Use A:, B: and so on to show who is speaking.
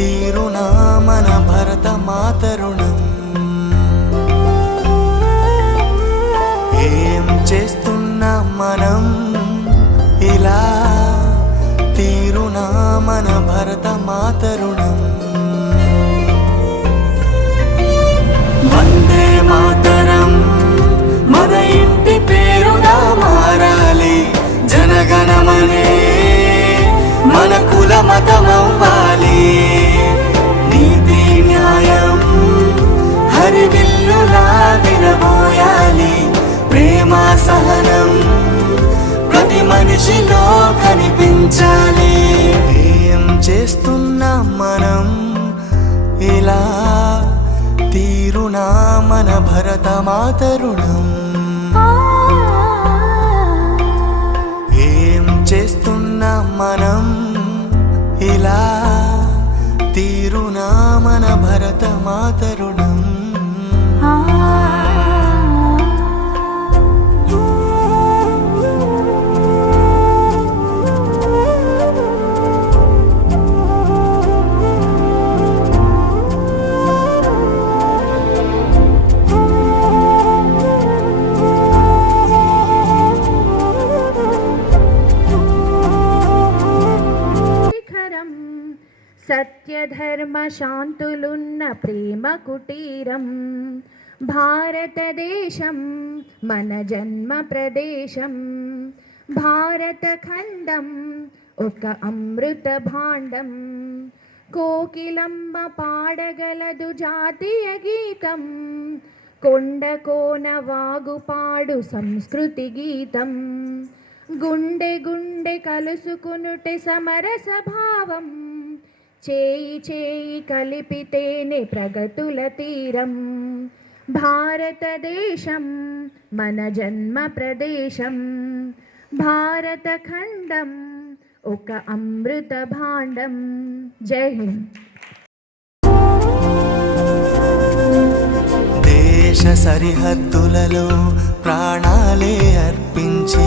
A: తీరున మన భరత మాతరుణం. ఏం చేస్తున్నా మనం? ఇలా తీరున మన భరత మాతరుణం. వందే మాతరం మన ఇంటి పేరుగా మారాలి. జనగణమనే మన కుల మతమవ్వాలి. సహనం. ప్రతి మనిషిలో కనిపించాలి. ఏం చేస్తున్నాం మనం? ఇలా తీరునా మన భరత మాతరుణం ఏం చేస్తున్నాం మనం? ఇలా తీరునా మన భరత మాతరుణం
B: సత్యధర్మ శాంతులున్న ప్రేమ కుటీరం భారతదేశం మన జన్మ ప్రదేశం. భారత ఖండం ఒక అమృత భాండం. కోకిలమ్మ పాడగలదు జాతీయ గీతం. కొండ కోన వాగుపాడు సంస్కృతి గీతం. గుండె గుండె కలుసుకునుటే సమరస భావం. చేయి చేయి కలిపితేనే ప్రగతుల తీరం. భారతదేశం మన జన్మ ప్రదేశం. భారతఖండం ఒక అమృత భాండం. జై హింద్.
A: దేశ సరిహద్దులలో ప్రాణాలే అర్పించి